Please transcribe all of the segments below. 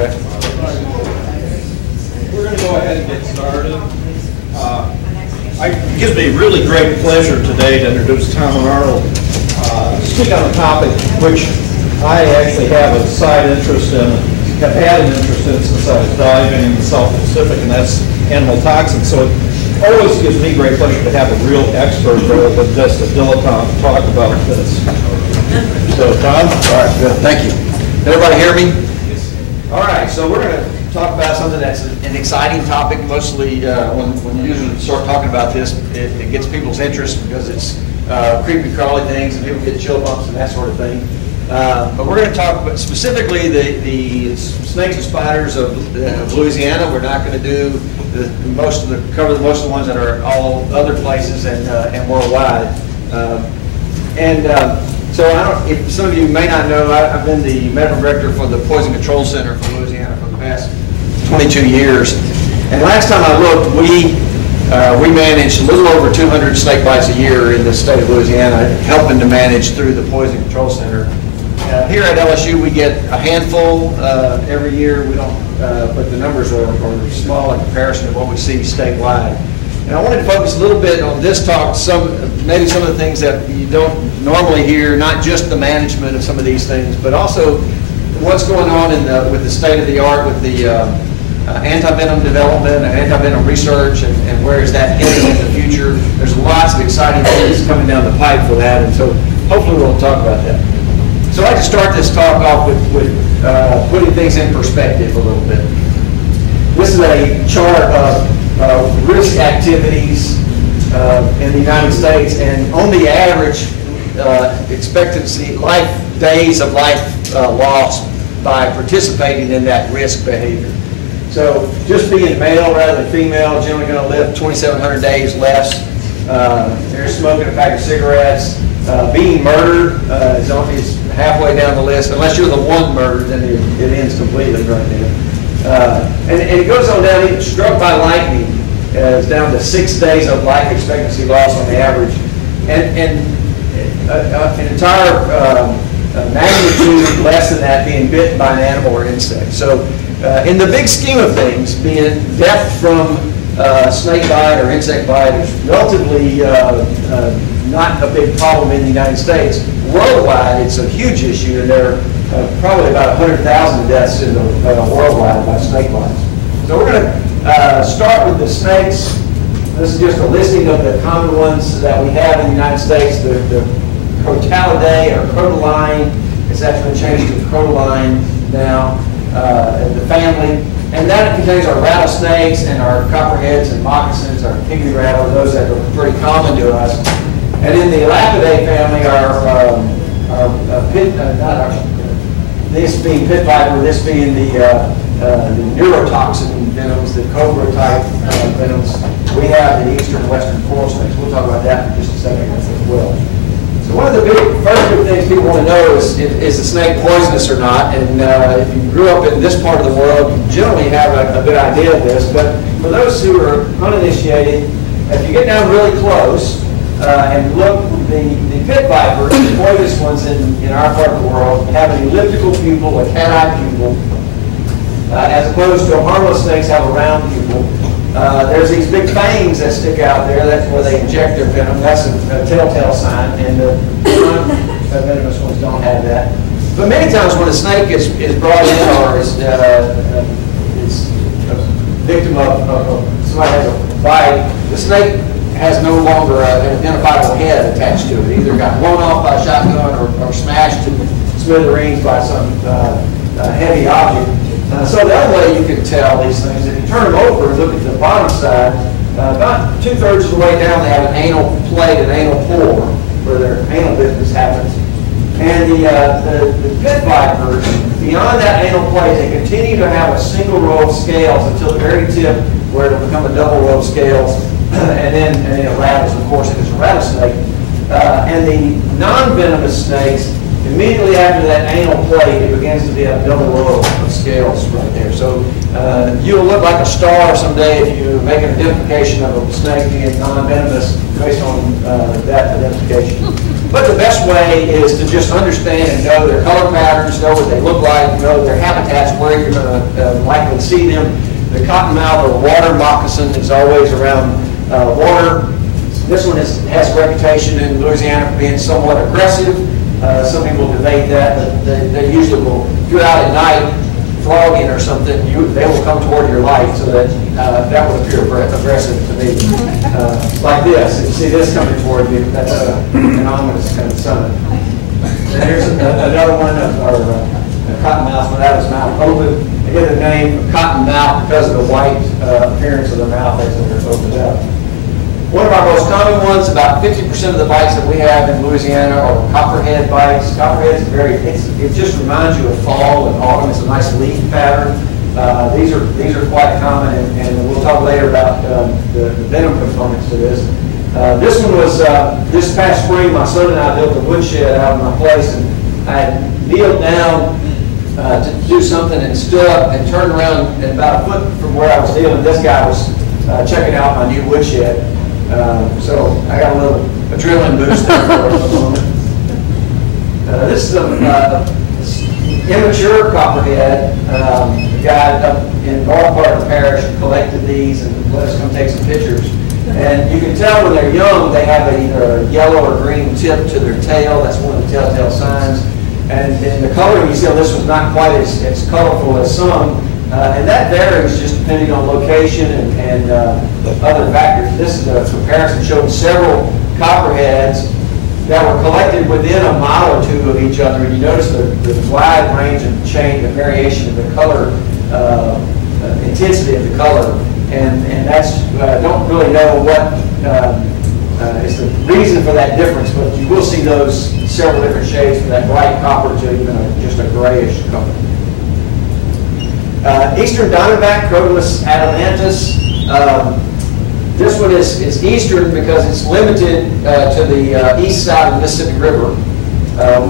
Okay. We're going to go ahead and get started. It gives me really great pleasure today to introduce Tom and Arnold, speak on a topic which I actually have a side interest in, have had an interest in since I was diving in the South Pacific, and that's animal toxins. So it always gives me great pleasure to have a real expert rather than just a dilettante talk about this. So, Tom? All right, good. Thank you. Can everybody hear me? All right, so we're going to talk about something that's an exciting topic. Mostly when you usually start talking about this, it gets people's interest because it's creepy crawly things and people get chill bumps and that sort of thing. But we're going to talk about specifically the snakes and spiders of Louisiana. We're not going to do cover most of the ones that are all other places and worldwide. So if some of you may not know, I've been the medical director for the Poison Control Center for Louisiana for the past 22 years. And last time I looked, we managed a little over 200 snake bites a year in the state of Louisiana, helping to manage through the Poison Control Center. Here at LSU, we get a handful every year. We don't, but the numbers are small in comparison to what we see statewide. And I wanted to focus a little bit on this talk, maybe some of the things that you don't normally hear, not just the management of some of these things, but also what's going on with the state of the art, with the antivenom development and antivenom research, and where is that heading in the future. There's lots of exciting things coming down the pipe for that, and so hopefully we'll talk about that. So I'd like to start this talk off with putting things in perspective a little bit. This is a chart of risk activities in the United States, and on the average expectancy, days of life lost by participating in that risk behavior. So just being male rather than female, generally going to live 2,700 days less. They're smoking a pack of cigarettes. Being murdered is halfway down the list. Unless you're the one murdered, then it ends completely right there. And it goes on down, even struck by lightning is down to 6 days of life expectancy loss on the average. And an entire magnitude less than that being bitten by an animal or insect. So in the big scheme of things, being death from snake bite or insect bite is relatively not a big problem in the United States. Worldwide, it's a huge issue, and there are probably about 100,000 deaths in the worldwide by snake bites. So we're going to start with the snakes. This is just a listing of the common ones that we have in the United States. The Crotalid or Crotalid, it's actually changed to Crotalid now, the family. And that contains our rattlesnakes and our copperheads and moccasins, our Pygmy rattlers, those that are pretty common to us. And in the Elapid family, this being pit viper, this being the neurotoxin venoms, the cobra type venoms. We have the eastern and western coral snakes. We'll talk about that in just a second as well. So one of the first big things people want to know is the snake poisonous or not? And if you grew up in this part of the world, you generally have a good idea of this. But for those who are uninitiated, if you get down really close and look, the pit viper, the poisonous ones in our part of the world, have an elliptical pupil, a cat-eye pupil, as opposed to harmless snakes have a round pupil. There's these big fangs that stick out there. That's where they inject their venom. That's a telltale sign, and the non-venomous ones don't have that. But many times when a snake is brought in or is a victim of somebody has a bite, the snake has no longer an identifiable head attached to it. Either got blown off by a shotgun or smashed to smithereens by some heavy object. So the other way you can tell these things, if you turn them over and look at the bottom side, about 2/3 of the way down they have an anal plate, an anal pore, where their anal business happens. And the pit vipers, beyond that anal plate, they continue to have a single row of scales until the very tip, where it'll become a double row of scales, and then it rattles, of course, if it's a rattlesnake. And the non-venomous snakes, immediately after that anal plate, it begins to be a double row of scales right there. So you'll look like a star someday if you make an identification of a snake being non-venomous based on that identification. But the best way is to just understand and know their color patterns, know what they look like, know their habitats, where you're going to likely see them. The cottonmouth or water moccasin is always around water. This one has a reputation in Louisiana for being somewhat aggressive. Some people debate that, but they usually will, if you're out at night frogging or something, they will come toward your light, so that that would appear aggressive to me. Like this, if you see this coming toward you, that's an ominous kind of sign. And here's another one of our cottonmouth without its mouth open. They get the name cottonmouth because of the white appearance of the mouth as they're opened up. One of our most common ones, about 50% of the bites that we have in Louisiana are copperhead bites. Copperhead is it just reminds you of fall and autumn. It's a nice leaf pattern. These are quite common, and we'll talk later about the venom components to this. This one was this past spring. My son and I built a woodshed out of my place, and I kneeled down to do something and stood up and turned around, and about a foot from where I was kneeling, this guy was checking out my new woodshed. So I got a little adrenaline boost there for a moment. This is an immature copperhead. The guy up in the north part of the parish collected these and let us come take some pictures. And you can tell when they're young, they have either a yellow or green tip to their tail. That's one of the telltale signs. And the coloring, you see on this one's not quite as colorful as some. And that varies just depending on location and other factors. This is a comparison showing several copperheads that were collected within a mile or two of each other. And you notice the wide range of change, the variation of the color, intensity of the color. And that's, don't really know what is the reason for that difference, but you will see those several different shades from that bright copper to even just a grayish color. Eastern Diamondback, Crotalid atalantis. This one is eastern because it's limited to the east side of the Mississippi River.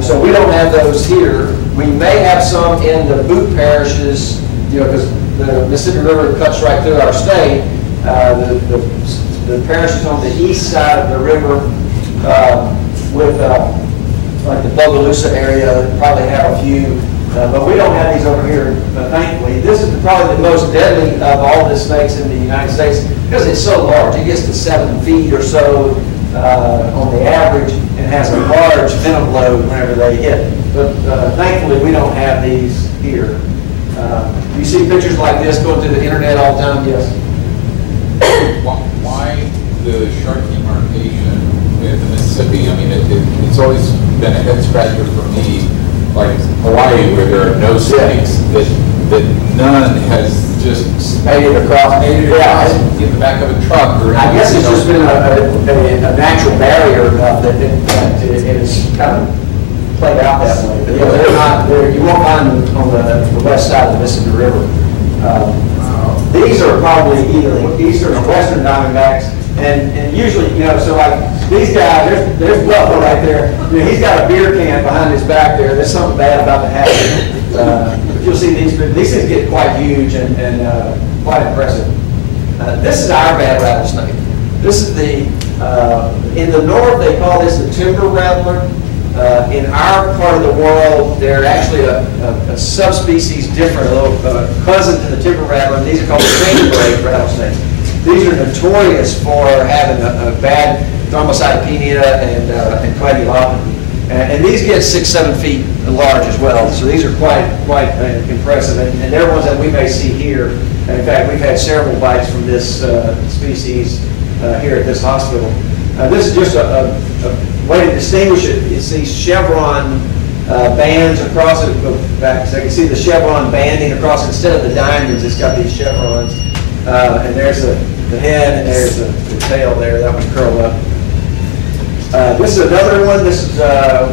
So we don't have those here. We may have some in the boot parishes, because the Mississippi River cuts right through our state. The parishes on the east side of the river with like the Bogalusa area probably have a few. But we don't have these over here, thankfully. This is probably the most deadly of all the snakes in the United States because it's so large. It gets to 7 feet or so on the average and has a large venom load whenever they hit. But thankfully, we don't have these here. You see pictures like this going through the internet all the time? Yes? Why the sharp demarcation with the Mississippi? I mean, it's always been a head scratcher for me. Like Hawaii, where there are no snakes, that none has just made it across in the back of a truck. Or I guess it's just been a natural barrier that it has kind of played out that way. But yeah, they're not there. You won't find them on the west side of the Mississippi River. These are probably either eastern or western diamondbacks, and usually, so like these guys, there's Bubba right there. He's got a beer can behind his back there. There's something bad about to happen. But you'll see these things get quite huge and quite impressive. This is our bad rattlesnake. This is in the north they call this the timber rattler. In our part of the world, they're actually a subspecies different, a little cousin to the timber rattler, and these are called the Canebrake Rattlesnakes. These are notorious for having a bad thrombocytopenia and coagulopathy. And these get 6-7 feet large as well, so these are quite impressive, and they're ones that we may see here. And in fact, we've had several bites from this species here at this hospital. This is just a way to distinguish it. It's these chevron bands across it. Go back so you can see the chevron banding across it. Instead of the diamonds, it's got these chevrons. And there's the head, and there's the tail there. That one curled up. This is another one. This is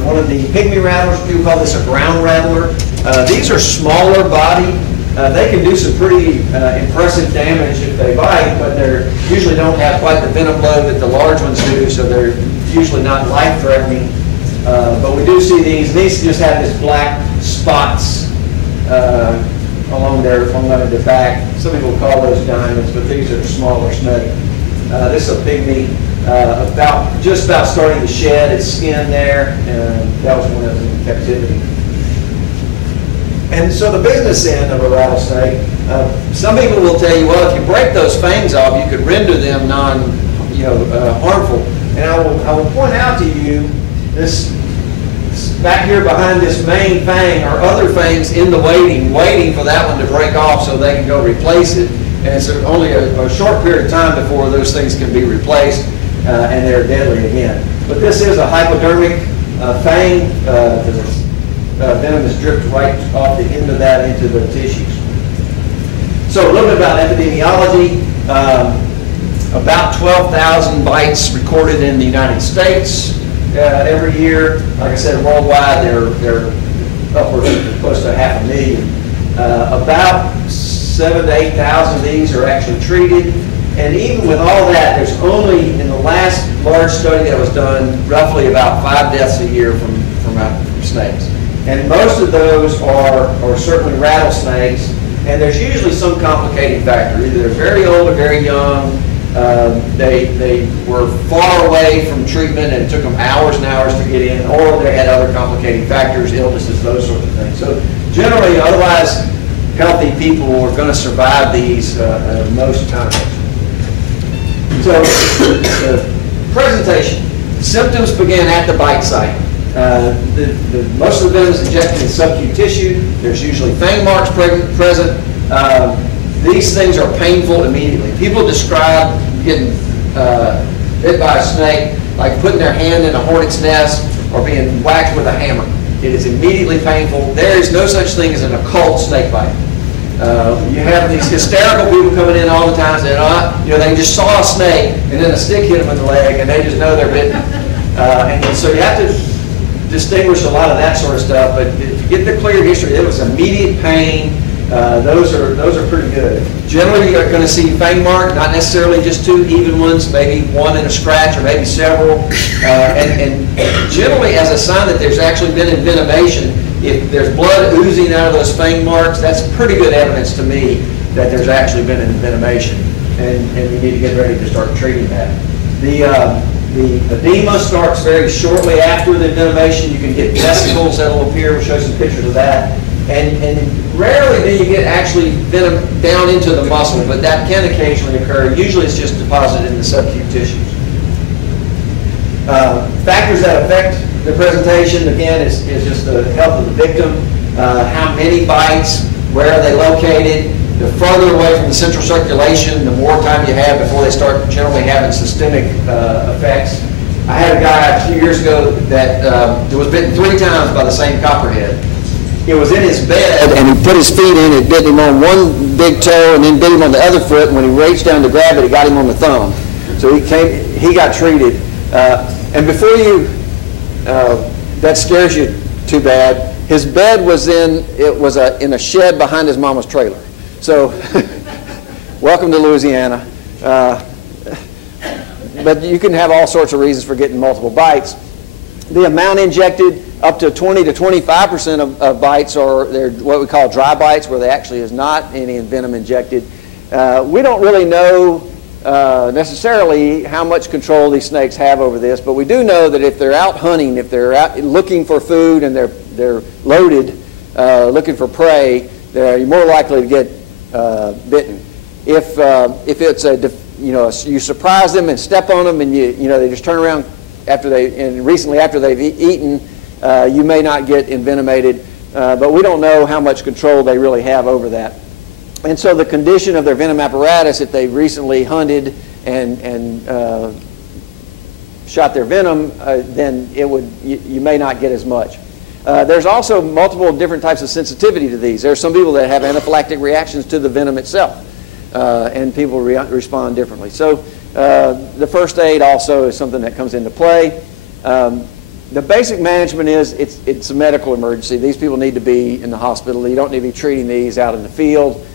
one of the pygmy rattlers. People call this a ground rattler. These are smaller body. They can do some pretty impressive damage if they bite, but they usually don't have quite the venom load that the large ones do, so they're usually not life-threatening. But we do see these. These just have this black spots along their back. Some people call those diamonds, but these are smaller snake. This is a pygmy. just about starting to shed its skin there, and that was when it was in captivity. And so the business end of a rattlesnake, some people will tell you, well, if you break those fangs off, you could render them harmful. And I will point out to you this back here behind this main fang are other fangs in the waiting for that one to break off so they can go replace it. And it's only a short period of time before those things can be replaced, and they're deadly again. But this is a hypodermic fang. Venom is dripped right off the end of that into the tissues. So a little bit about epidemiology. About 12,000 bites recorded in the United States every year. Like I said, worldwide they're upwards of close to 500,000. About 7,000 to 8,000 of these are actually treated. And even with all that, there's only, in the last large study that was done, roughly about 5 deaths a year from snakes. And most of those are certainly rattlesnakes, and there's usually some complicating factor. Either they're very old or very young, they were far away from treatment and it took them hours and hours to get in, or they had other complicating factors, illnesses, those sorts of things. So generally, otherwise healthy people are going to survive these most times. So the presentation. Symptoms begin at the bite site. Most of the venom is injected in subcutaneous tissue. There's usually fang marks present. These things are painful immediately. People describe getting bit by a snake like putting their hand in a hornet's nest or being whacked with a hammer. It is immediately painful. There is no such thing as an occult snake bite. You have these hysterical people coming in all the time saying, they just saw a snake and then a stick hit them in the leg and they just know they're bitten. And so you have to distinguish a lot of that sort of stuff, but if you get the clear history, it was immediate pain. Those are pretty good. Generally, you're going to see fang mark, not necessarily just 2 even ones, maybe 1 in a scratch or maybe several. And generally, as a sign that there's actually been envenomation, if there's blood oozing out of those fang marks, that's pretty good evidence to me that there's actually been envenomation, and you need to get ready to start treating that. The edema starts very shortly after the envenomation. You can get vesicles that will appear. We'll show some pictures of that. And rarely do you get actually venom down into the muscle, but that can occasionally occur. Usually it's just deposited in the subcutaneous tissues. Factors that affect the presentation, again, is just the health of the victim, how many bites, where are they located. The further away from the central circulation, the more time you have before they start generally having systemic effects. I had a guy a few years ago that was bitten 3 times by the same copperhead. It was in his bed, and he put his feet in, it bit him on one big toe, and then bit him on the other foot, and when he reached down to grab it, it got him on the thumb. So he got treated. And before that scares you too bad, his bed was in a shed behind his mama's trailer. So, welcome to Louisiana. But you can have all sorts of reasons for getting multiple bites. The amount injected, up to 20 to 25% of bites they're what we call dry bites, where there actually is not any venom injected. We don't really know necessarily how much control these snakes have over this, but we do know that if they're out hunting, if they're out looking for food and they're loaded, looking for prey, you're more likely to get bitten. If it's you surprise them and step on them and they just turn around after recently after they've eaten, you may not get envenomated, but we don't know how much control they really have over that. And so the condition of their venom apparatus, if they recently hunted and shot their venom, then you may not get as much. There's also multiple different types of sensitivity to these. There are some people that have anaphylactic reactions to the venom itself, and people respond differently. So the first aid also is something that comes into play. The basic management is it's a medical emergency. These people need to be in the hospital. You don't need to be treating these out in the field.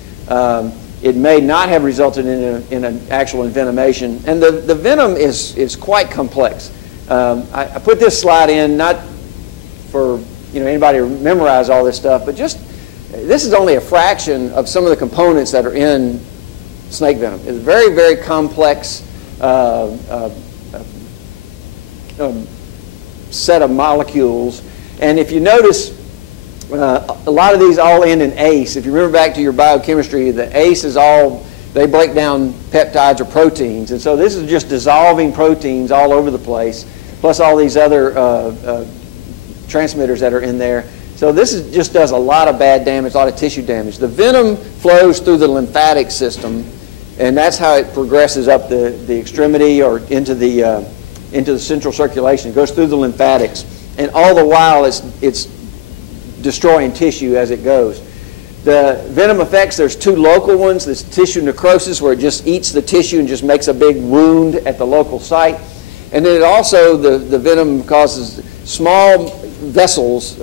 It may not have resulted in an actual envenomation. And the venom is quite complex. I put this slide in not for anybody to memorize all this stuff, but just this is only a fraction of some of the components that are in snake venom. It's a very, very complex set of molecules. And if you notice, a lot of these all end in ACE. If you remember back to your biochemistry, the ACE is all, they break down peptides or proteins. And so this is just dissolving proteins all over the place, plus all these other transmitters that are in there. So this just does a lot of bad damage, a lot of tissue damage. The venom flows through the lymphatic system, and that's how it progresses up the extremity or into the central circulation. It goes through the lymphatics, and all the while it's destroying tissue as it goes. The venom effects, there's two local ones. There's tissue necrosis, where it just eats the tissue and just makes a big wound at the local site. And then it also, the venom causes small vessels,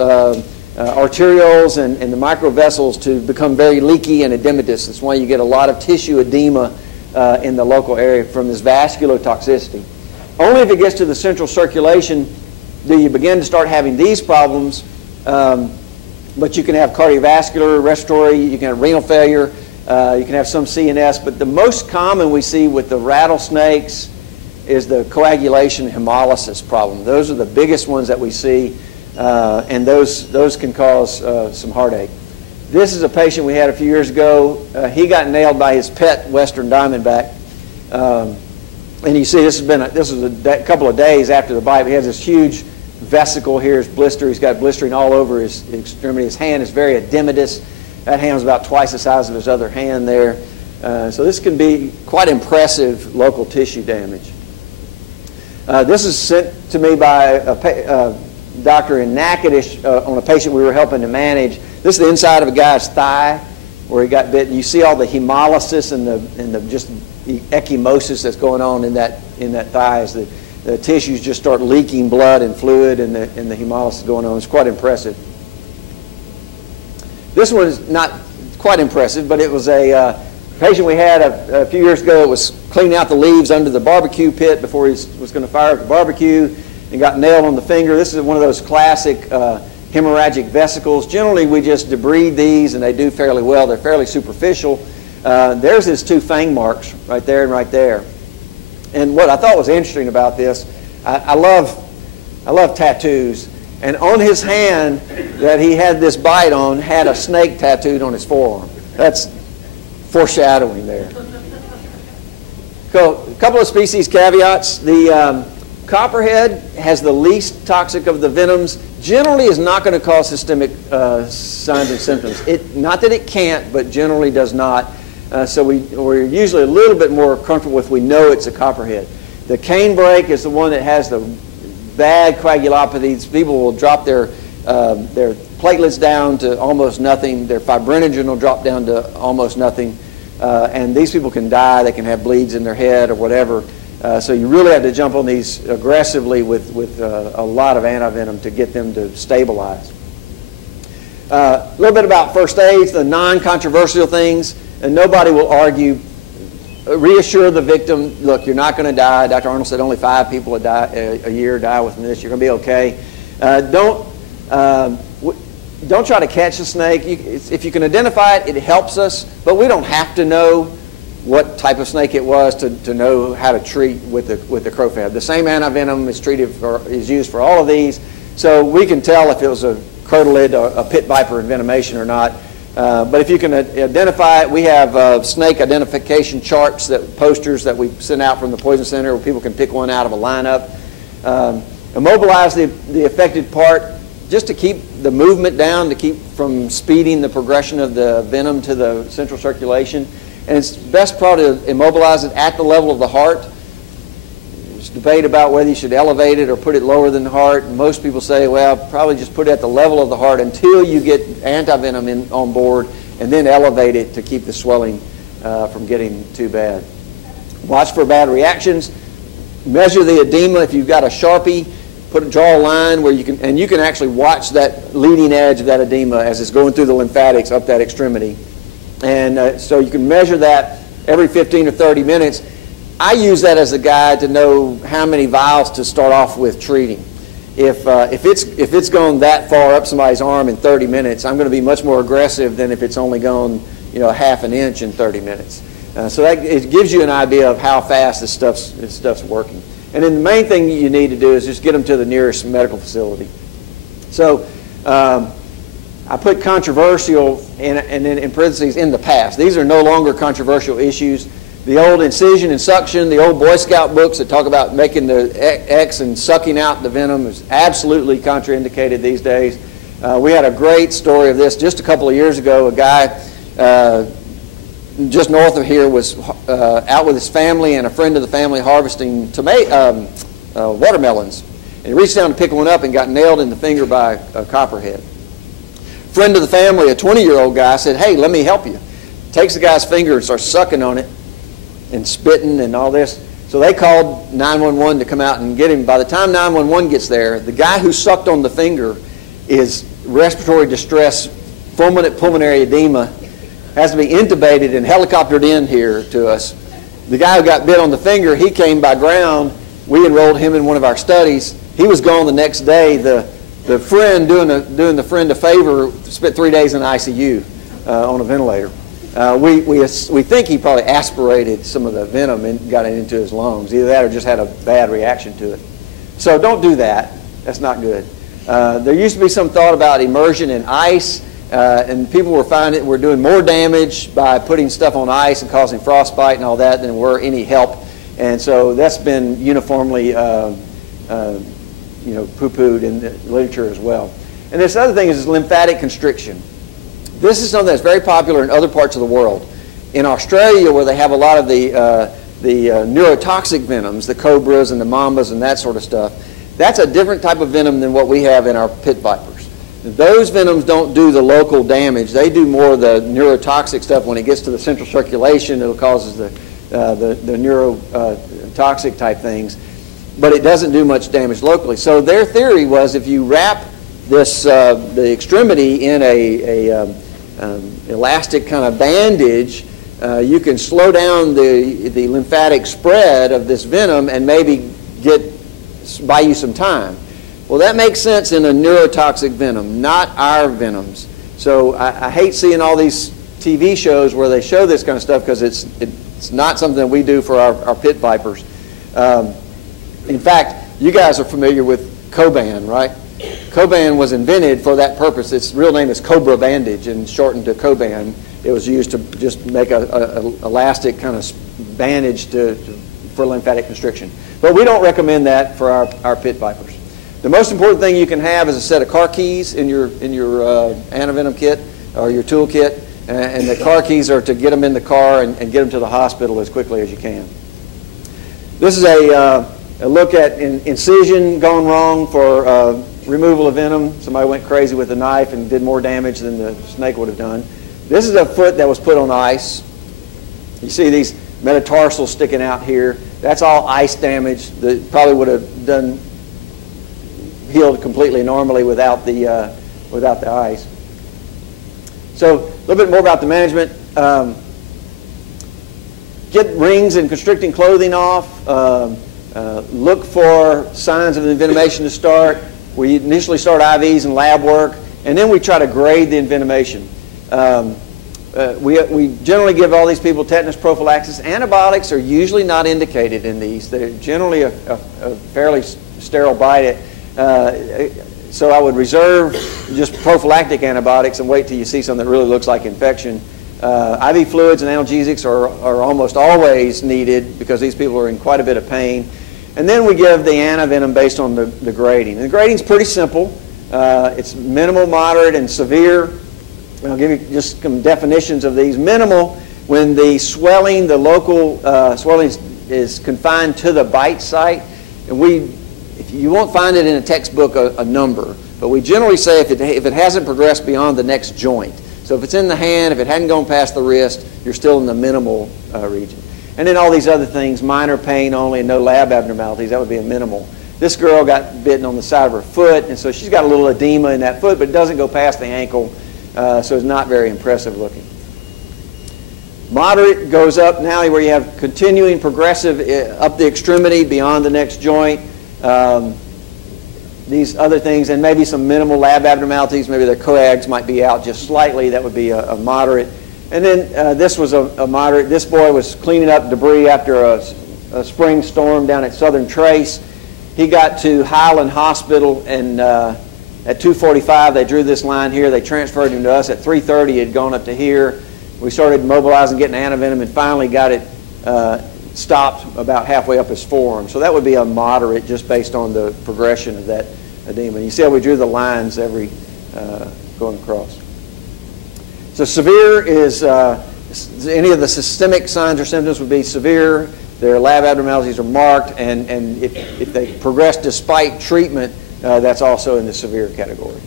arterioles and the microvessels to become very leaky and edematous. That's why you get a lot of tissue edema in the local area from this vasculotoxicity. Only if it gets to the central circulation do you begin to start having these problems. But you can have cardiovascular, respiratory, you can have renal failure, you can have some CNS. But the most common we see with the rattlesnakes is the coagulation hemolysis problem. Those are the biggest ones that we see, and those can cause some heartache. This is a patient we had a few years ago. He got nailed by his pet western diamondback. And you see this was a couple of days after the bite. He has this huge vesicle here, his blister. He's got blistering all over his extremity. His hand is very edematous. That hand is about twice the size of his other hand there. So this can be quite impressive local tissue damage. This is sent to me by a doctor in Natchitoches on a patient we were helping to manage. This is the inside of a guy's thigh where he got bitten. You see all the hemolysis and the just the ecchymosis that's going on in that thigh as the tissues just start leaking blood and fluid, and the hemolysis going on. It's quite impressive. This one is not quite impressive, but it was a patient we had a few years ago. It was cleaning out the leaves under the barbecue pit before he was going to fire up the barbecue and got nailed on the finger. This is one of those classic hemorrhagic vesicles. Generally, we just debride these, and they do fairly well. They're fairly superficial. There's his two fang marks right there and right there. And what I thought was interesting about this, I love tattoos. And on his hand that he had this bite on had a snake tattooed on his forearm. That's foreshadowing there. So, a couple of species caveats. The Copperhead has the least toxic of the venoms. Generally is not going to cause systemic signs and symptoms. Not that it can't, but generally does not. So we're usually a little bit more comfortable if we know it's a Copperhead. The Canebrake is the one that has the bad coagulopathies. People will drop their platelets down to almost nothing. Their fibrinogen will drop down to almost nothing. And these people can die. They can have bleeds in their head or whatever. So you really have to jump on these aggressively with a lot of antivenom to get them to stabilize. A little bit about first aids, the non-controversial things. And nobody will argue. Reassure the victim, look, you're not going to die. Dr. Arnold said only 5 people a year die with this. You're going to be okay. Don't try to catch a snake. If you can identify it, it helps us. But we don't have to know what type of snake it was to know how to treat with the CroFab. The same antivenom is used for all of these. So we can tell if it was a Crotalid or a pit viper envenomation or not. But if you can identify it, we have snake identification charts, posters that we send out from the Poison Center where people can pick one out of a lineup. Immobilize the affected part just to keep the movement down, to keep from speeding the progression of the venom to the central circulation. And it's best probably to immobilize it at the level of the heart. There's debate about whether you should elevate it or put it lower than the heart. Most people say, well, probably just put it at the level of the heart until you get antivenom on board, and then elevate it to keep the swelling from getting too bad. Watch for bad reactions. Measure the edema. If you've got a Sharpie, draw a line where you can actually watch that leading edge of that edema as it's going through the lymphatics up that extremity. And so you can measure that every 15 or 30 minutes. I use that as a guide to know how many vials to start off with treating. If it's gone that far up somebody's arm in 30 minutes, I'm going to be much more aggressive than if it's only gone half an inch in 30 minutes. So it gives you an idea of how fast this stuff's working. And then the main thing you need to do is just get them to the nearest medical facility. So I put controversial and then in parentheses in the past. These are no longer controversial issues. The old incision and suction, the old Boy Scout books that talk about making the X and sucking out the venom is absolutely contraindicated these days. We had a great story of this just a couple of years ago. A guy just north of here was out with his family and a friend of the family harvesting watermelons. And he reached down to pick one up and got nailed in the finger by a copperhead. Friend of the family, a 20-year-old guy, said, "Hey, let me help you." Takes the guy's finger and starts sucking on it and spitting and all this. So they called 911 to come out and get him. By the time 911 gets there, the guy who sucked on the finger is respiratory distress, fulminant pulmonary edema, has to be intubated and helicoptered in here to us. The guy who got bit on the finger, he came by ground. We enrolled him in one of our studies. He was gone the next day. The friend, doing the friend a favor, spent 3 days in the ICU on a ventilator. We think he probably aspirated some of the venom and got it into his lungs. Either that or just had a bad reaction to it. So don't do that. That's not good. There used to be some thought about immersion in ice, and people were finding we're doing more damage by putting stuff on ice and causing frostbite and all that than we're any help. And so that's been uniformly poo-pooed in the literature as well. And this other thing is lymphatic constriction. This is something that's very popular in other parts of the world. In Australia, where they have a lot of the neurotoxic venoms, the cobras and the mambas and that sort of stuff, that's a different type of venom than what we have in our pit vipers. Those venoms don't do the local damage. They do more of the neurotoxic stuff. When it gets to the central circulation, it causes the neurotoxic type things. But it doesn't do much damage locally. So their theory was if you wrap this the extremity in a elastic kind of bandage, you can slow down the lymphatic spread of this venom and maybe buy you some time. Well, that makes sense in a neurotoxic venom, not our venoms. So I hate seeing all these TV shows where they show this kind of stuff because it's not something that we do for our pit vipers. In fact, you guys are familiar with Coban, right? Coban was invented for that purpose. Its real name is Cobra Bandage and shortened to Coban. It was used to just make a elastic kind of bandage for lymphatic constriction. But we don't recommend that for our pit vipers. The most important thing you can have is a set of car keys in your antivenom kit or your tool kit. And the car keys are to get them in the car and get them to the hospital as quickly as you can. This is a look at incision gone wrong for removal of venom. Somebody went crazy with a knife and did more damage than the snake would have done. This is a foot that was put on ice. You see these metatarsals sticking out here. That's all ice damage that probably would have healed completely normally without the ice. So a little bit more about the management. Get rings and constricting clothing off. Look for signs of envenomation to start. We initially start IVs and lab work, and then we try to grade the envenomation. We generally give all these people tetanus prophylaxis. Antibiotics are usually not indicated in these. They're generally a fairly sterile bite. So I would reserve just prophylactic antibiotics and wait till you see something that really looks like infection. IV fluids and analgesics are almost always needed because these people are in quite a bit of pain. And then we give the antivenom based on the grading. And the grading's pretty simple. It's minimal, moderate, and severe. I'll give you just some definitions of these. Minimal, when the swelling, the local swelling is confined to the bite site. And you won't find it in a textbook a number, but we generally say if it hasn't progressed beyond the next joint. So if it's in the hand, if it hadn't gone past the wrist, you're still in the minimal region. And then all these other things, minor pain only and no lab abnormalities, that would be a minimal. This girl got bitten on the side of her foot, and so she's got a little edema in that foot, but it doesn't go past the ankle, so it's not very impressive looking. Moderate goes up now where you have continuing progressive up the extremity beyond the next joint. These other things, and maybe some minimal lab abnormalities. Maybe their coags might be out just slightly. That would be a moderate. And then this was a moderate. This boy was cleaning up debris after spring storm down at Southern Trace. He got to Highland Hospital, and at 2:45 they drew this line here. They transferred him to us. At 3:30 he had gone up to here. We started mobilizing, getting Antivenom, and finally got it stopped about halfway up his forearm. So that would be a moderate just based on the progression of that edema. You see how we drew the lines every going across. So severe is any of the systemic signs or symptoms would be severe. Their lab abnormalities are marked, and if they progress despite treatment, that's also in the severe category.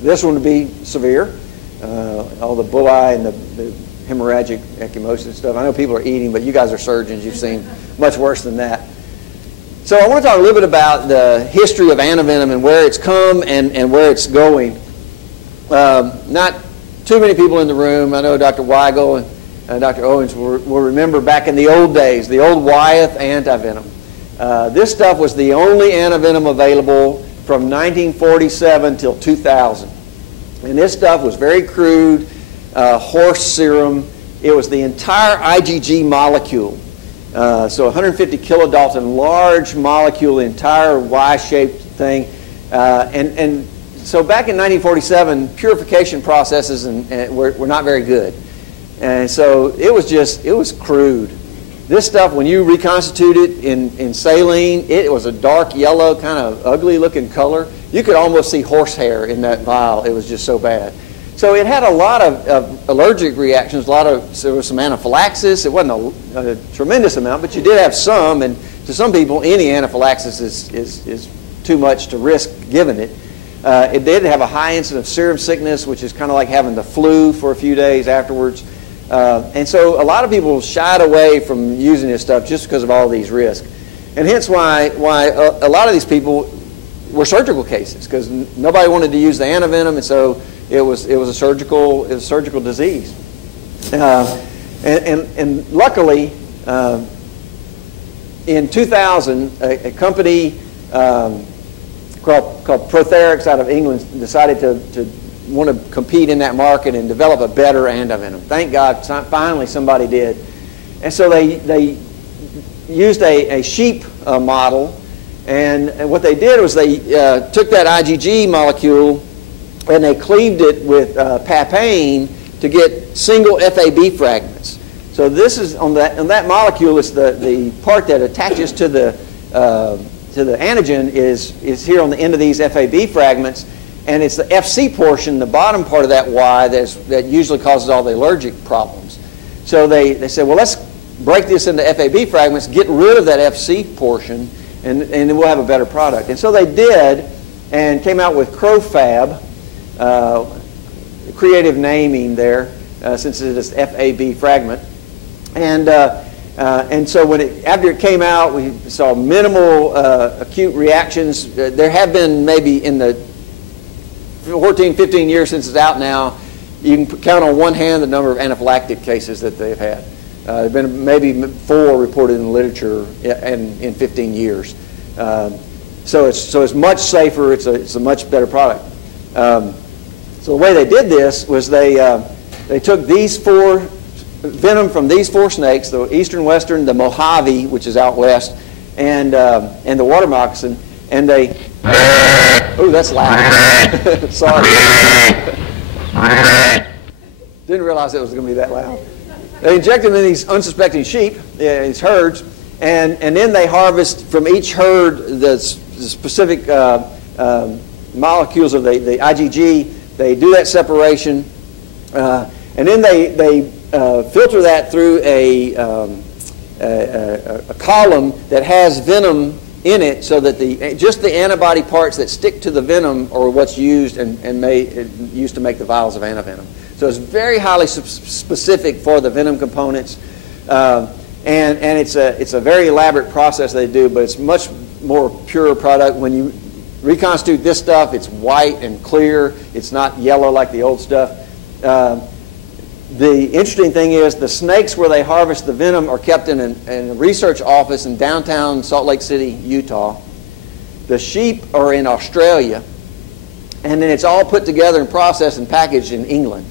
This one would be severe. All the bullae and the hemorrhagic ecchymosis and stuff. I know people are eating, but you guys are surgeons. You've seen much worse than that. So I want to talk a little bit about the history of antivenom and where it's come and where it's going. Not too many people in the room. I know Dr. Weigel and Dr. Owens will remember back in the old days, the old Wyeth antivenom. This stuff was the only antivenom available from 1947 till 2000. And this stuff was very crude, horse serum. It was the entire IgG molecule. So 150 kilodalton, large molecule, the entire Y-shaped thing. And so back in 1947, purification processes were not very good. And so it was crude. This stuff, when you reconstitute it in saline, it was a dark yellow, kind of ugly looking color. You could almost see horsehair in that vial. It was just so bad. So it had a lot of allergic reactions, there was some anaphylaxis. It wasn't a tremendous amount, but you did have some, and to some people, any anaphylaxis is too much to risk giving it. It did have a high incidence of serum sickness, which is kind of like having the flu for a few days afterwards. And so a lot of people shied away from using this stuff just because of all these risks. And hence why a lot of these people were surgical cases, because nobody wanted to use the antivenom, and so it was a surgical disease. And luckily, in 2000, a company called Protherix out of England decided to want to compete in that market and develop a better antivenom. Thank God, finally somebody did. And so they used a sheep model, and what they did was they took that IgG molecule and they cleaved it with papain to get single FAB fragments. So this is on that molecule is the part that attaches to the antigen is here on the end of these FAB fragments. And it's the FC portion, the bottom part of that Y, that usually causes all the allergic problems. So they said, well, let's break this into FAB fragments, get rid of that FC portion, and then we'll have a better product. And so they did, and came out with CroFab, creative naming there, since it is FAB fragment. And so after it came out, we saw minimal acute reactions. There have been maybe in the 14, 15 years since it's out now, you can count on one hand the number of anaphylactic cases that they've had. There have been maybe 4 reported in the literature in 15 years. So it's much safer. It's a much better product. So the way they did this was they took these 4 venom from these 4 snakes, the eastern, western, the Mojave, which is out west, and the water moccasin, and they oh, that's loud. Sorry. Didn't realize it was going to be that loud. They inject them in these unsuspecting sheep, these herds, and then they harvest from each herd the specific molecules of the IgG. They do that separation, and then they filter that through a column that has venom in it, so that just the antibody parts that stick to the venom are what's used used to make the vials of antivenom. So it's very highly specific for the venom components, and it's a very elaborate process they do, but it's much more pure product. When you reconstitute this stuff, it's white and clear. It's not yellow like the old stuff. The interesting thing is the snakes where they harvest the venom are kept in a research office in downtown Salt Lake City, Utah. The sheep are in Australia, and then it's all put together and processed and packaged in England.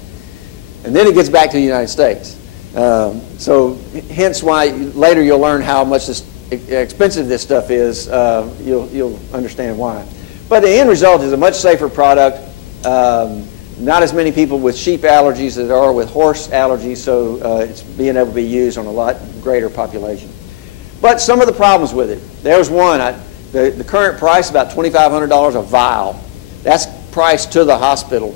And then it gets back to the United States. So hence why later you'll learn how much expensive this stuff is. You'll understand why. But the end result is a much safer product. Not as many people with sheep allergies as there are with horse allergies, so it's being able to be used on a lot greater population. But some of the problems with it. There's one. The current price is about $2,500 a vial. That's priced to the hospital.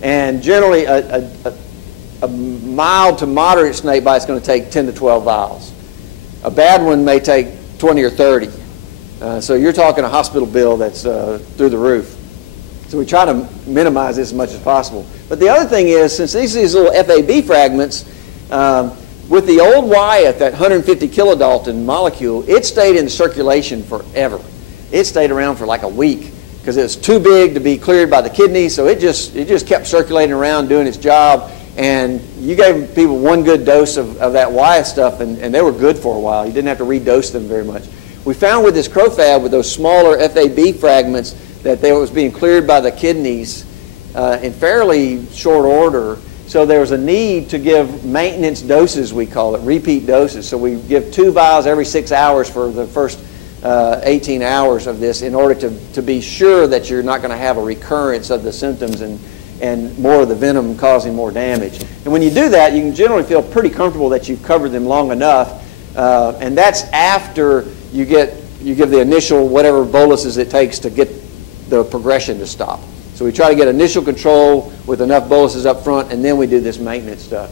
And generally, a mild to moderate snake bite is going to take 10 to 12 vials. A bad one may take 20 or 30. So you're talking a hospital bill that's through the roof. So we try to minimize this as much as possible. But the other thing is, since these little FAB fragments, with the old Wyeth, that 150 kilodalton molecule, it stayed in circulation forever. It stayed around for like a week because it was too big to be cleared by the kidneys, so it just kept circulating around doing its job. And you gave people one good dose of that Wyeth stuff, and they were good for a while. You didn't have to redose them very much. We found with this CroFab, with those smaller FAB fragments, that they was being cleared by the kidneys in fairly short order. So there was a need to give maintenance doses, we call it, repeat doses. So we give 2 vials every 6 hours for the first 18 hours of this in order to be sure that you're not going to have a recurrence of the symptoms and more of the venom causing more damage. And when you do that, you can generally feel pretty comfortable that you've covered them long enough. And that's after you give the initial whatever boluses it takes to get the progression to stop. So we try to get initial control with enough boluses up front, and then we do this maintenance stuff.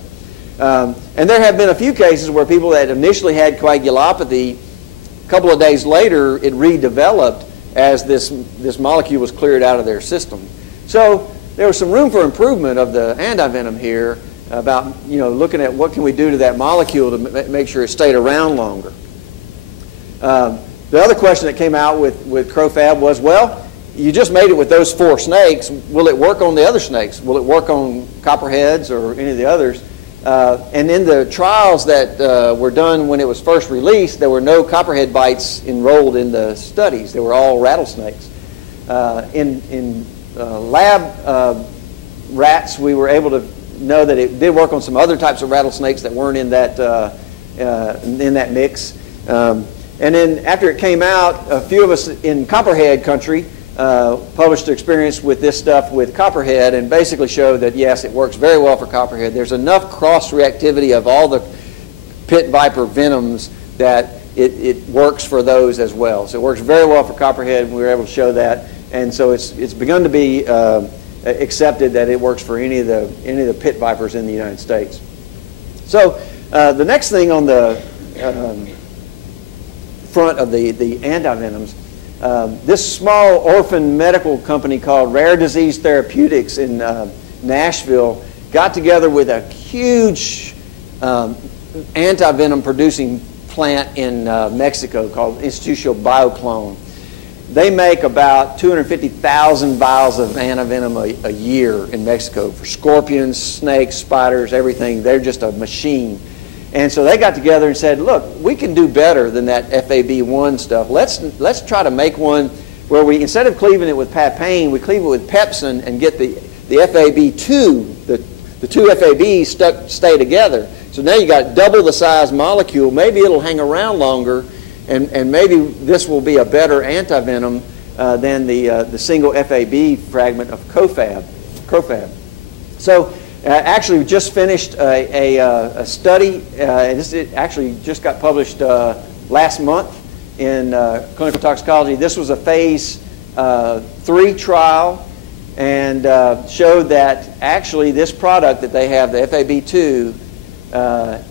And there have been a few cases where people that initially had coagulopathy, a couple of days later, it redeveloped as this molecule was cleared out of their system. So there was some room for improvement of the antivenom here about looking at what can we do to that molecule to make sure it stayed around longer. The other question that came out with CroFab was, well, you just made it with those 4 snakes. Will it work on the other snakes? Will it work on copperheads or any of the others? And in the trials that were done when it was first released, there were no copperhead bites enrolled in the studies. They were all rattlesnakes. In lab rats, we were able to know that it did work on some other types of rattlesnakes that weren't in that mix. And then after it came out, a few of us in copperhead country published experience with this stuff with copperhead and basically showed that yes, it works very well for copperhead. There's enough cross-reactivity of all the pit viper venoms that it works for those as well. So it works very well for copperhead, and we were able to show that. And so it's begun to be accepted that it works for any of the pit vipers in the United States. So the next thing on the front of the antivenoms, this small orphan medical company called Rare Disease Therapeutics in Nashville got together with a huge antivenom producing plant in Mexico called Instituto Bioclone. They make about 250,000 vials of antivenom a year in Mexico for scorpions, snakes, spiders, everything. They're just a machine. And so they got together and said, look, we can do better than that FAB1 stuff. Let's try to make one where we, instead of cleaving it with papain, we cleave it with pepsin and get the FAB2, the 2 FABs stay together. So now you got double the size molecule. Maybe it'll hang around longer, and maybe this will be a better antivenom than the single FAB fragment of CroFab. So actually, we just finished a study. It actually just got published last month in Clinical Toxicology. This was a phase 3 trial, and showed that actually this product that they have, the FAB2,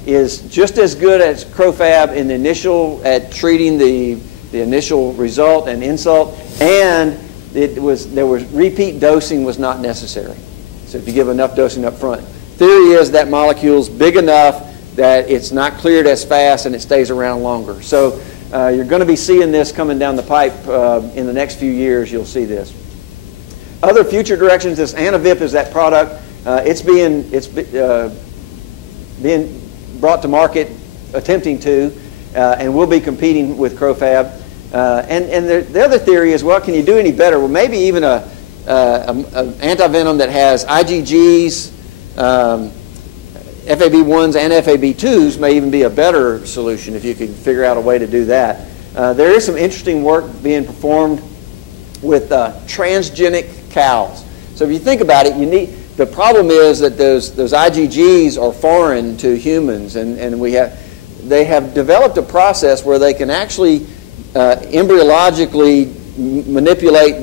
is just as good as CroFab in the initial at treating the initial result and insult, and there was repeat dosing was not necessary. So if you give enough dosing up front. Theory is that molecule's big enough that it's not cleared as fast and it stays around longer. So you're going to be seeing this coming down the pipe in the next few years. You'll see this. Other future directions, this Antivip is that product. It's being brought to market, attempting to, and we'll be competing with CroFab. And the other theory is, well, can you do any better? Well, maybe even an antivenom that has IgGs FAB1s and FAB2s may even be a better solution if you could figure out a way to do that. There is some interesting work being performed with transgenic cows. So if you think about it, the problem is that those IgGs are foreign to humans, and they have developed a process where they can actually embryologically manipulate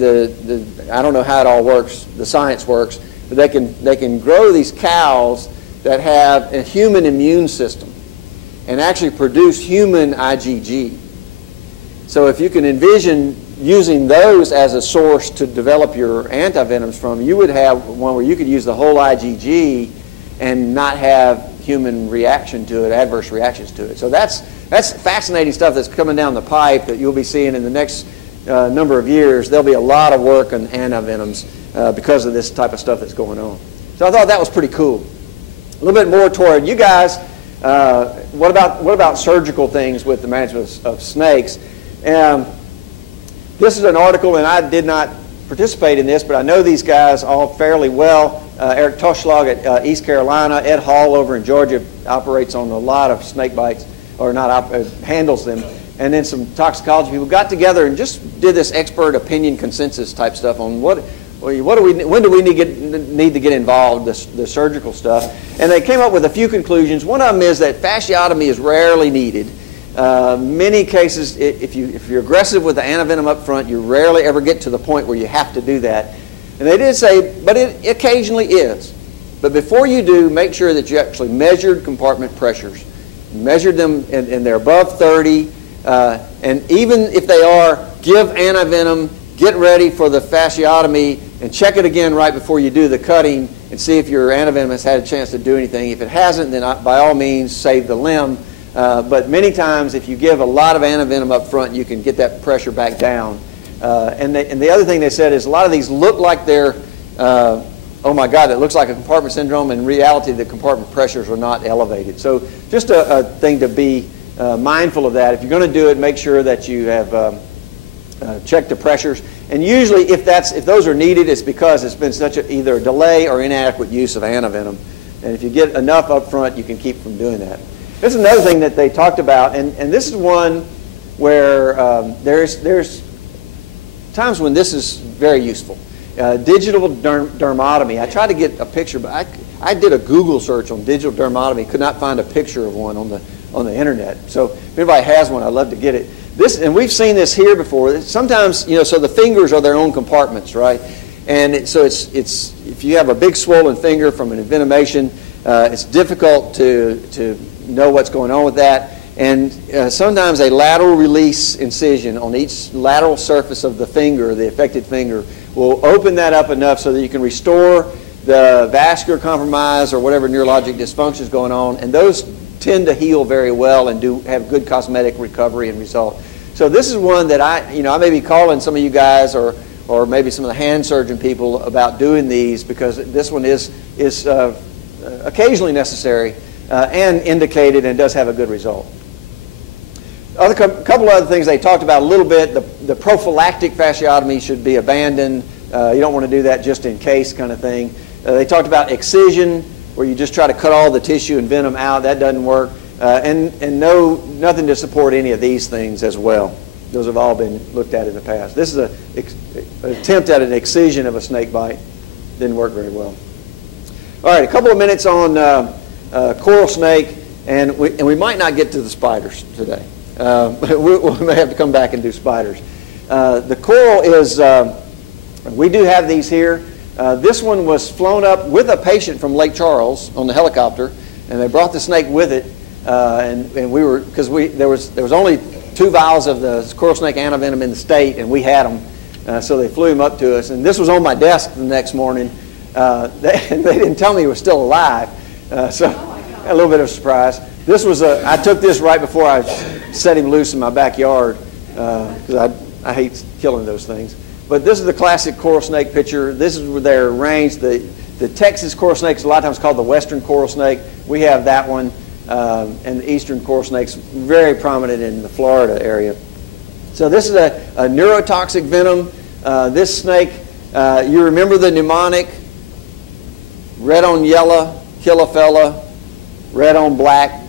I don't know how it all works, the science works, but they can grow these cows that have a human immune system and actually produce human IgG. So if you can envision using those as a source to develop your antivenoms from, you would have one where you could use the whole IgG and not have human reaction to it, adverse reactions to it. So that's fascinating stuff that's coming down the pipe that you'll be seeing in the next number of years. There'll be a lot of work on antivenoms because of this type of stuff that's going on. So I thought that was pretty cool. A little bit more toward you guys. What about surgical things with the management of snakes? This is an article, and I did not participate in this, but I know these guys all fairly well. Eric Toschlag at East Carolina, Ed Hall over in Georgia operates on a lot of snake bites, or handles them, and then some toxicology people got together and just did this expert opinion consensus type stuff on when do we need to get involved, the surgical stuff. And they came up with a few conclusions. One of them is that fasciotomy is rarely needed. Many cases, if you're aggressive with the antivenom up front, you rarely ever get to the point where you have to do that. And they did say, but it occasionally is. But before you do, make sure that you actually measured compartment pressures. Measured them and they're above 30. And even if they are, give antivenom, get ready for the fasciotomy, and check it again right before you do the cutting and see if your antivenom has had a chance to do anything. If it hasn't, then by all means save the limb. But many times if you give a lot of antivenom up front, you can get that pressure back down. And the other thing they said is a lot of these look like they're, oh my God, it looks like a compartment syndrome. In reality, the compartment pressures are not elevated. So just a thing to be mindful of that. If you're going to do it, make sure that you have checked the pressures. And usually if those are needed, it's because it's been such either a delay or inadequate use of antivenom. And if you get enough up front, you can keep from doing that. This is another thing that they talked about, and this is one where there's times when this is very useful. Digital dermotomy. I tried to get a picture, but I did a Google search on digital dermotomy, could not find a picture of one on the internet. So if anybody has one, I'd love to get it. And we've seen this here before. Sometimes, so the fingers are their own compartments, right? And so it's if you have a big swollen finger from an envenomation, it's difficult to know what's going on with that. And sometimes a lateral release incision on each lateral surface of the finger, the affected finger, will open that up enough so that you can restore the vascular compromise or whatever neurologic dysfunction is going on. And those tend to heal very well and do have good cosmetic recovery and result. So this is one that I may be calling some of you guys or maybe some of the hand surgeon people about doing these, because this one is occasionally necessary and indicated and does have a good result. A couple other things they talked about a little bit. The prophylactic fasciotomy should be abandoned. You don't want to do that just in case kind of thing. They talked about excision, where you just try to cut all the tissue and venom out. That doesn't work. And nothing to support any of these things as well. Those have all been looked at in the past. This is an attempt at an excision of a snake bite. Didn't work very well. All right, a couple of minutes on coral snake, and we might not get to the spiders today. We may have to come back and do spiders. The coral is, we do have these here. This one was flown up with a patient from Lake Charles on the helicopter, and they brought the snake with it. And we were, because there was only 2 vials of the coral snake antivenom in the state, and we had them, so they flew him up to us. And this was on my desk the next morning. They didn't tell me he was still alive, so a little bit of a surprise. This was I took this right before I set him loose in my backyard, because I hate killing those things. But this is the classic coral snake picture. This is where they're arranged. The Texas coral snake is a lot of times called the western coral snake. We have that one, and the eastern coral snake's very prominent in the Florida area. So this is a neurotoxic venom. This snake, you remember the mnemonic, red on yellow, kill a fella, red on black,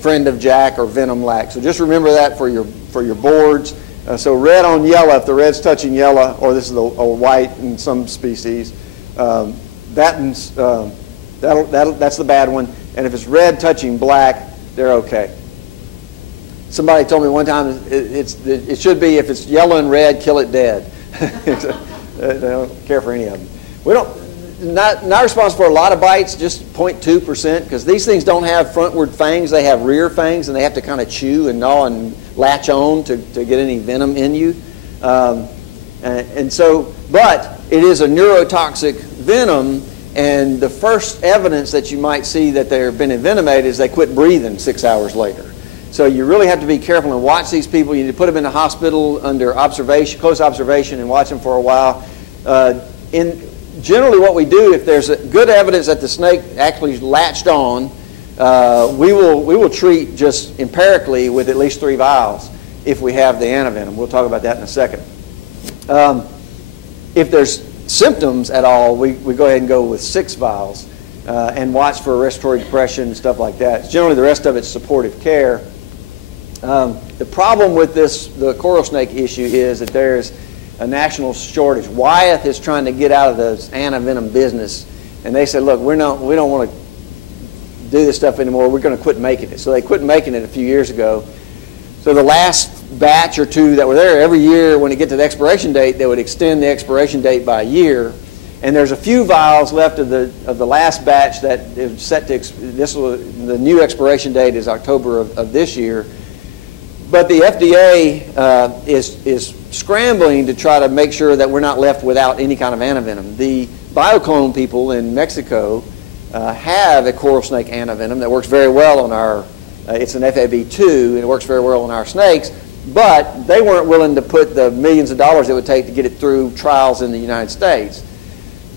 friend of Jack, or venom lac. So just remember that for your boards. So red on yellow, if the red's touching yellow, or this is a white in some species, that's the bad one. And if it's red touching black, they're okay. Somebody told me one time it should be, if it's yellow and red, kill it dead. They don't care for any of them. We don't. Not responsible for a lot of bites, just 0.2%, because these things don't have frontward fangs. They have rear fangs, and they have to kind of chew and gnaw and latch on to get any venom in you. But it is a neurotoxic venom, and the first evidence that you might see that they've been envenomated is they quit breathing 6 hours later. So you really have to be careful and watch these people. You need to put them in the hospital under observation, close observation, and watch them for a while. Generally what we do, if there's good evidence that the snake actually latched on, we will treat just empirically with at least 3 vials if we have the antivenom. We'll talk about that in a second. If there's symptoms at all, we go ahead and go with 6 vials and watch for respiratory depression and stuff like that. Generally the rest of it's supportive care. The problem with the coral snake issue is that there's a national shortage. Wyeth is trying to get out of the antivenom business, and they said, look, we don't want to do this stuff anymore. We're going to quit making it. So they quit making it a few years ago. So the last batch or 2 that were there, every year when it get to the expiration date, they would extend the expiration date by a year. And there's a few vials left of the last batch that is set to, the new expiration date is October of this year. But the FDA is scrambling to try to make sure that we're not left without any kind of antivenom. The bioclone people in Mexico have a coral snake antivenom that works very well on our, it's an FAB2, and it works very well on our snakes, but they weren't willing to put the millions of dollars it would take to get it through trials in the United States.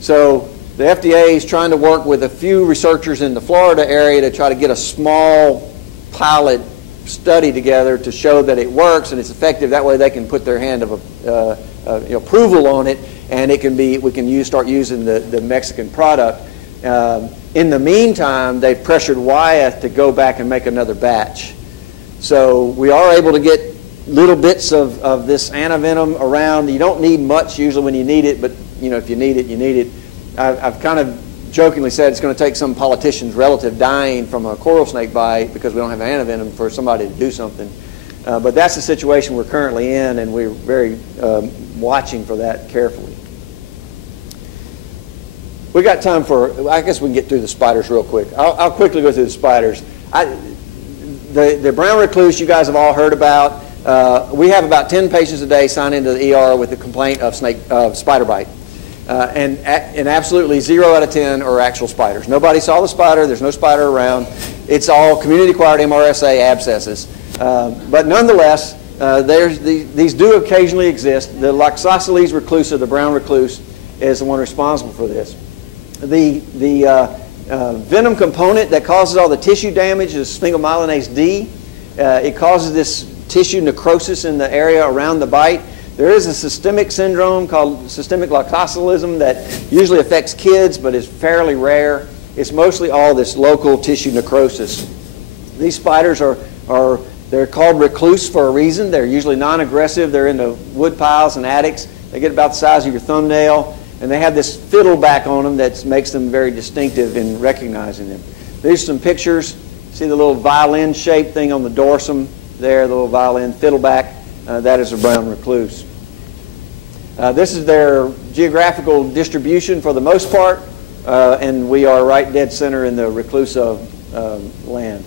So the FDA is trying to work with a few researchers in the Florida area to try to get a small pilot study together to show that it works and it's effective. That way they can put their hand of approval on it, and it can be, we can start using the Mexican product. In the meantime, they've pressured Wyeth to go back and make another batch. So we are able to get little bits of this antivenom around. You don't need much usually when you need it, but if you need it, you need it. I've kind of jokingly said it's going to take some politician's relative dying from a coral snake bite because we don't have antivenom for somebody to do something. But that's the situation we're currently in, and we're very watching for that carefully. We got time for, I guess we can get through the spiders real quick. I'll quickly go through the spiders. The brown recluse you guys have all heard about. We have about 10 patients a day sign into the ER with a complaint of spider bite. And absolutely 0 out of 10 are actual spiders. Nobody saw the spider. There's no spider around. It's all community-acquired MRSA abscesses. But nonetheless, these do occasionally exist. The Loxosceles reclusa, the brown recluse, is the one responsible for this. The venom component that causes all the tissue damage is sphingomyelinase D. It causes this tissue necrosis in the area around the bite. There is a systemic syndrome called systemic loxoscelism that usually affects kids, but is fairly rare. It's mostly all this local tissue necrosis. These spiders they're called recluse for a reason. They're usually non-aggressive. They're in the wood piles and attics. They get about the size of your thumbnail, and they have this fiddleback on them that makes them very distinctive in recognizing them. These are some pictures. See the little violin-shaped thing on the dorsum there, the little violin fiddleback. That is a brown recluse. This is their geographical distribution for the most part, and we are right dead center in the reclusa land.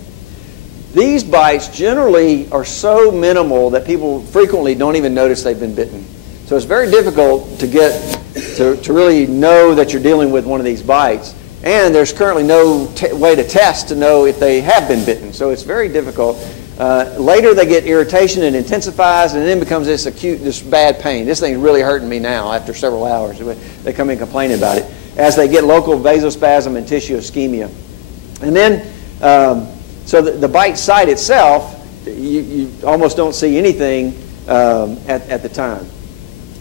These bites generally are so minimal that people frequently don't even notice they've been bitten. So it's very difficult to get to really know that you're dealing with one of these bites. And there's currently no way to test to know if they have been bitten. So it's very difficult. Later they get irritation and intensifies, and then becomes this acute, this bad pain. This thing's really hurting me now after several hours. They come in complaining about it as they get local vasospasm and tissue ischemia. And then, so the bite site itself, you almost don't see anything at the time.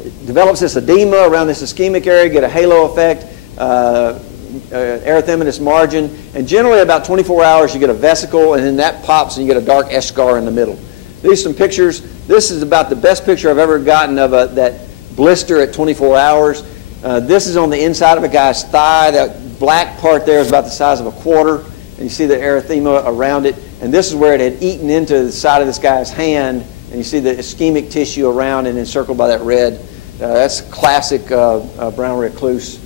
It develops this edema around this ischemic area, get a halo effect. erythematous margin, and generally about 24 hours you get a vesicle, and then that pops and you get a dark eschar in the middle. These are some pictures. This is about the best picture I've ever gotten of that blister at 24 hours. This is on the inside of a guy's thigh. That black part there is about the size of a quarter, and you see the erythema around it. And this is where it had eaten into the side of this guy's hand, and you see the ischemic tissue around and encircled by that red. That's classic brown recluse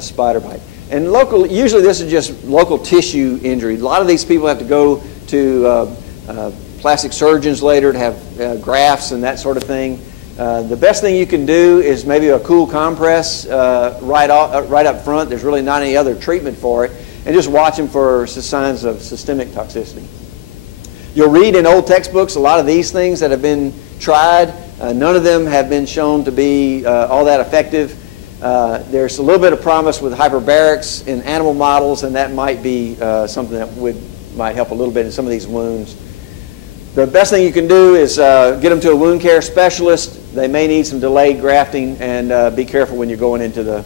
spider bite. And usually this is just local tissue injury. A lot of these people have to go to plastic surgeons later to have grafts and that sort of thing. The best thing you can do is maybe a cool compress right up front. There's really not any other treatment for it. And just watch them for signs of systemic toxicity. You'll read in old textbooks a lot of these things that have been tried. None of them have been shown to be all that effective. There's a little bit of promise with hyperbarics in animal models, and that might be something that might help a little bit in some of these wounds. The best thing you can do is get them to a wound care specialist. They may need some delayed grafting, and be careful when you're going into the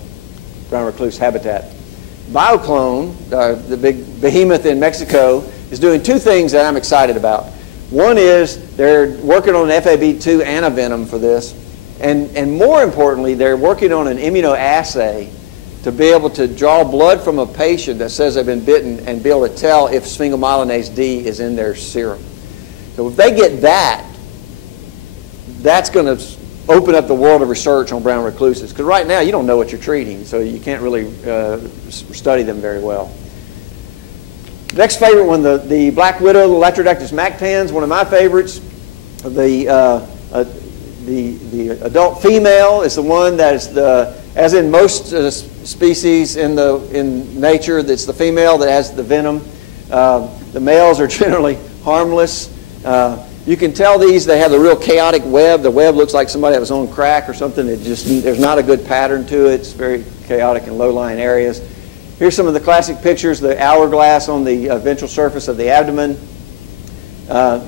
brown recluse habitat. BioClone, the big behemoth in Mexico, is doing two things that I'm excited about. One is they're working on an FAB2 antivenom for this, and more importantly, they're working on an immunoassay to be able to draw blood from a patient that says they've been bitten and be able to tell if sphingomyelinase D is in their serum. So if they get that, that's going to open up the world of research on brown recluses. Because right now you don't know what you're treating, so you can't really study them very well. Next favorite one, the Black Widow, the Latrodactylus mactans, one of my favorites. The adult female is the one that is as in most species in nature, that's the female that has the venom. The males are generally harmless. You can tell they have a real chaotic web. The web looks like somebody that was on crack or something. There's not a good pattern to it. It's very chaotic in low-lying areas. Here's some of the classic pictures, the hourglass on the ventral surface of the abdomen.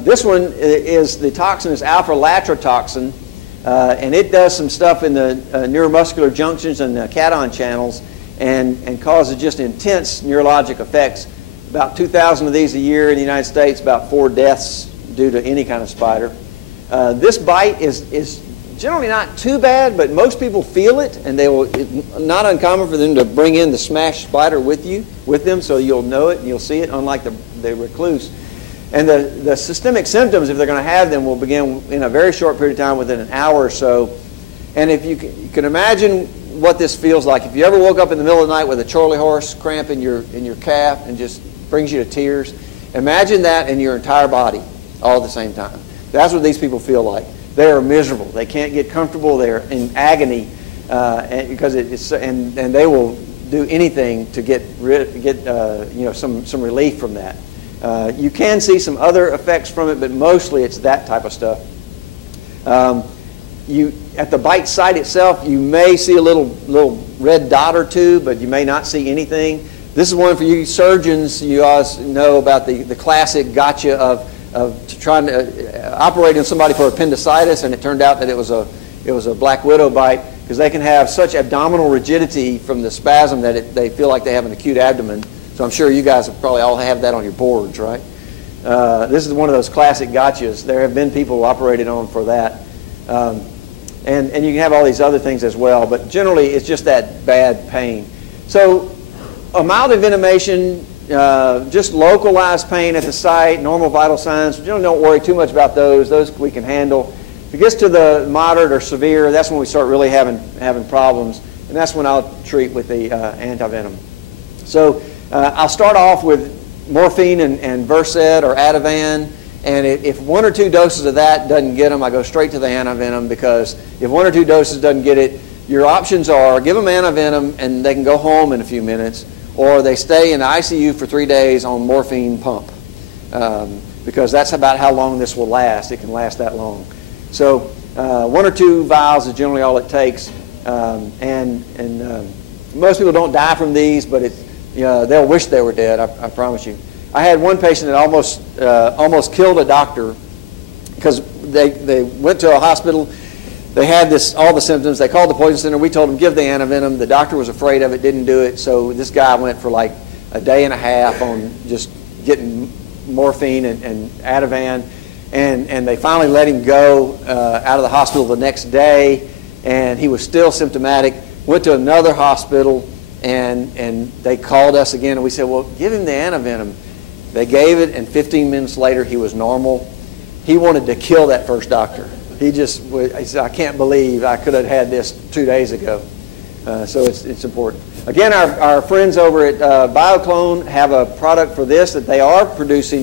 This one the toxin is alpha-latrotoxin, and it does some stuff in the neuromuscular junctions and the cation channels and causes just intense neurologic effects. About 2,000 of these a year in the United States, about 4 deaths due to any kind of spider. This bite is generally not too bad, but most people feel it, and it's not uncommon for them to bring in the smashed spider with them, so you'll know it and you'll see it, unlike the recluse. And the systemic symptoms, if they're going to have them, will begin in a very short period of time, within an hour or so. And if you can imagine what this feels like, if you ever woke up in the middle of the night with a Charlie horse cramp in your calf and just brings you to tears, imagine that in your entire body all at the same time. That's what these people feel like. They are miserable. They can't get comfortable. They're in agony because and they will do anything to get some relief from that. You can see some other effects from it, but mostly it's that type of stuff. At the bite site itself, you may see a little red dot or two, but you may not see anything. This is one for you surgeons. You always know about the classic gotcha of trying to operate on somebody for appendicitis, and it turned out that it was a Black Widow bite, because they can have such abdominal rigidity from the spasm that they feel like they have an acute abdomen. So I'm sure you guys have probably all have that on your boards, right? This is one of those classic gotchas. There have been people operated on for that. And you can have all these other things as well, but generally it's just that bad pain. So a mild envenomation, just localized pain at the site, normal vital signs. Don't worry too much about those. Those we can handle. If it gets to the moderate or severe, that's when we start really having problems, and that's when I'll treat with the antivenom. So I'll start off with morphine and Versed or Ativan, and if 1 or 2 doses of that doesn't get them, I go straight to the antivenom, because if 1 or 2 doses doesn't get it, your options are give them antivenom and they can go home in a few minutes, or they stay in the ICU for 3 days on morphine pump, because that's about how long this will last. It can last that long. So 1 or 2 vials is generally all it takes, and most people don't die from these, but they'll wish they were dead. I promise you. I had one patient that almost killed a doctor, because they went to a hospital. they had all the symptoms. They called the poison center. We told them, give the antivenom. The doctor was afraid of it, didn't do it. So this guy went for like a day and a half on just getting morphine and Ativan. And they finally let him go out of the hospital the next day. And he was still symptomatic. Went to another hospital, and they called us again. And we said, well, give him the antivenom. They gave it, and 15 minutes later, he was normal. He wanted to kill that first doctor. He said, I can't believe I could have had this 2 days ago. So it's important. Again, our friends over at BioClone have a product for this that they are producing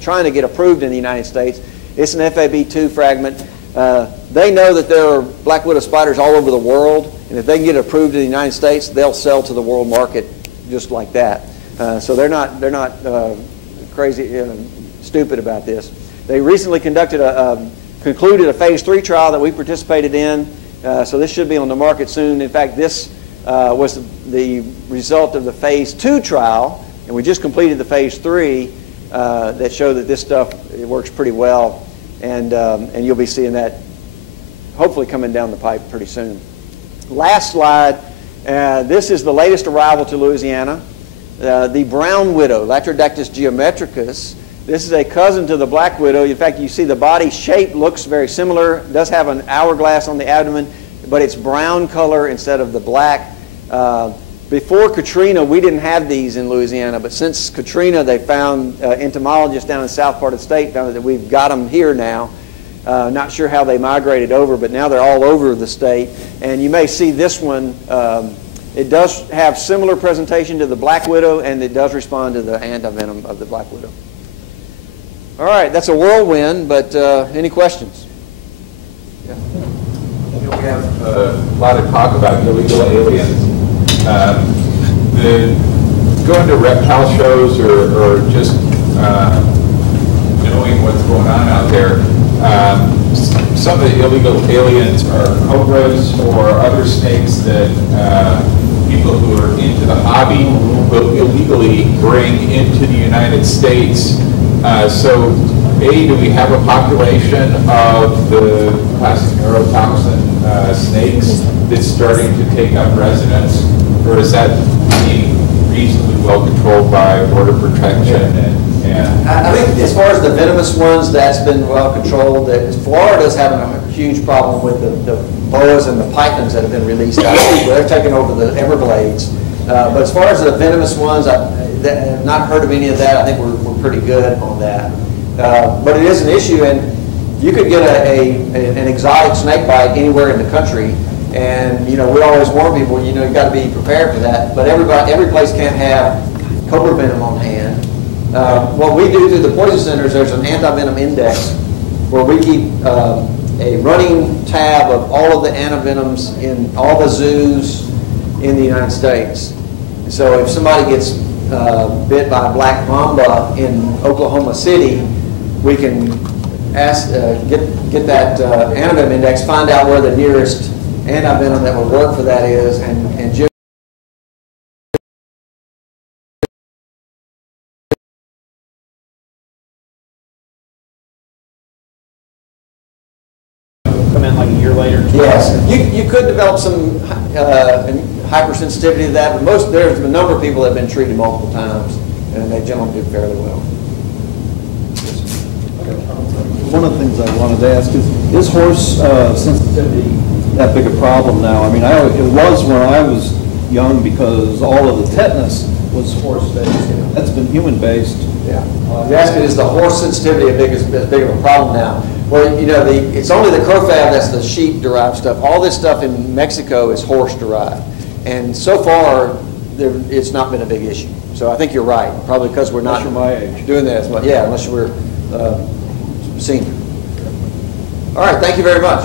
trying to get approved in the United States. It's an FAB2 fragment. They know that there are black widow spiders all over the world, and if they can get approved in the United States, they'll sell to the world market just like that. So they're not crazy, stupid about this. They recently concluded a phase 3 trial that we participated in. So this should be on the market soon. In fact, this was the result of the phase 2 trial, and we just completed the phase 3 that showed that this stuff works pretty well, and you'll be seeing that hopefully coming down the pipe pretty soon. Last slide. This is the latest arrival to Louisiana. The brown widow, Latrodactys geometricus. This is a cousin to the black widow. In fact, you see the body shape looks very similar. It does have an hourglass on the abdomen, but it's brown color instead of the black. Before Katrina, we didn't have these in Louisiana, but since Katrina, they found entomologists down in the south part of the state found that we've got them here now. Not sure how they migrated over, but now they're all over the state. And you may see this one. It does have similar presentation to the black widow, and it does respond to the antivenom of the black widow. All right, that's a whirlwind, but any questions? Yeah. We have a lot of talk about illegal aliens. Going to reptile shows or just knowing what's going on out there, some of the illegal aliens are cobras or other snakes that people who are into the hobby will illegally bring into the United States. So, A, do we have a population of the classic neurotoxin snakes that's starting to take up residence? Or is that being reasonably well controlled by border protection? I think as far as the venomous ones, that's been well controlled. Florida's having a huge problem with the boas and the pythons that have been released out. They're taking over the Everglades. But as far as the venomous ones, I've not heard of any of that. I think we're pretty good on that. But it is an issue, and you could get an exotic snake bite anywhere in the country. And we always warn people, you've got to be prepared for that. But every place can't have cobra venom on hand. What we do through the poison centers, there's an antivenom index where we keep a running tab of all of the antivenoms in all the zoos in the United States. So if somebody gets bit by a black mamba in Oklahoma City, we can get that antivenom index, find out where the nearest antivenom that will work for that is, and come in like a year later. Yes, you could develop some hypersensitivity to that, but there's a number of people that have been treated multiple times, and they generally do fairly well. One of the things I wanted to ask is horse sensitivity that big a problem now? I mean, it was when I was young because all of the tetanus was horse-based. That's been human-based. Yeah. You're asking, is the horse sensitivity as big of a problem now? Well, it's only the CroFab that's the sheep-derived stuff. All this stuff in Mexico is horse-derived. And so far, it's not been a big issue. So I think you're right. Probably because we're not my age. doing that as much. Yeah, unless you were senior. All right, thank you very much.